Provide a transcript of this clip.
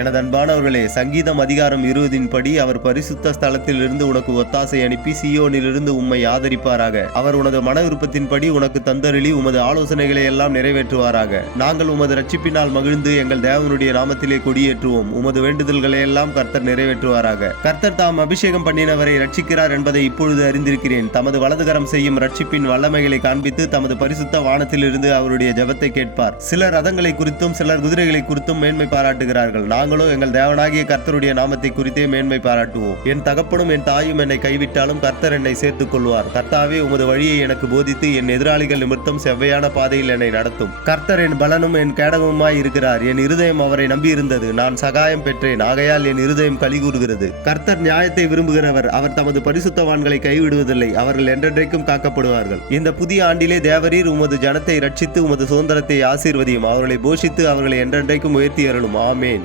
எனது அன்பானவர்களே, சங்கீதம் அதிகாரம் 20 படி அவர் பரிசுத்த ஸ்தலத்திலிருந்து உனக்கு ஒத்தாசை அனுப்பி சீயோனிலிருந்து உம்மை ஆதரிப்பாராக. அவர் உனது மன விருப்பத்தின்படி உனக்கு தந்தருளி உமது ஆலோசனைகளை எல்லாம் நிறைவேற்றுவாராக. நாங்கள் உமது ரட்சிப்பினால் மகிழ்ந்து எங்கள் தேவனுடைய நாமத்திலே கொடியேற்றுவோம். உமது வேண்டுதல்களை எல்லாம் கர்த்தர் நிறைவேற்றுவாராக. கர்த்தர் தாம் அபிஷேகம் பண்ணினவரை ரட்சிக்கிறார் என்பதை இப்பொழுது அறிந்திருக்கிறேன். தமது வலதுகரம் செய்யும் ரட்சிப்பின் வல்லமைகளை காண்பித்து தமது பரிசுத்த வானத்திலிருந்து அவருடைய ஜெபத்தை கேட்பார். சிலர் ரதங்களை குறித்தும் சிலர் குதிரைகளை குறித்தும் மேன்மை பாராட்டுகிறார்கள். நாங்களோ எங்கள் தேவனாகிய கர்த்தருடைய நாமத்தை குறித்தே மேன்மை பாராட்டுவோம். என் தகப்பனும் என் தாயும் என்னை கைவிட்டாலும் கர்த்தர் என்னை சேர்த்துக் கொள்வார். கர்த்தாவே, உமது வழியை எனக்கு போதித்து என் எதிராளிகள் நிமித்தம் செவ்வையான பாதையில் என்னை நடத்தும். கர்த்தர் என் பலனும் என் கேடகமுமாய் இருக்கிறார். என் இருதயம் அவரை நம்பியிருந்தது. நான் சகாயம் பெற்றேன். ஆகையால் என் இருதயம் களிகூறுகிறது. கர்த்தர் நியாயத்தை விரும்புகிறவர். அவர் தமது பரிசுத்தவான்களை கைவிடுவதில்லை. அவர்கள் என்றென்றைக்கும் காக்கப்படுவார்கள். இந்த புதிய ஆண்டிலே தேவரீர் உமது ஜனத்தை ரட்சித்து உமது சுதந்திரத்தை ஆசீர்வதியும். அவர்களை போஷித்து அவர்களை என்றென்றைக்கும் உயர்த்தி அருளும். ஆமேன்.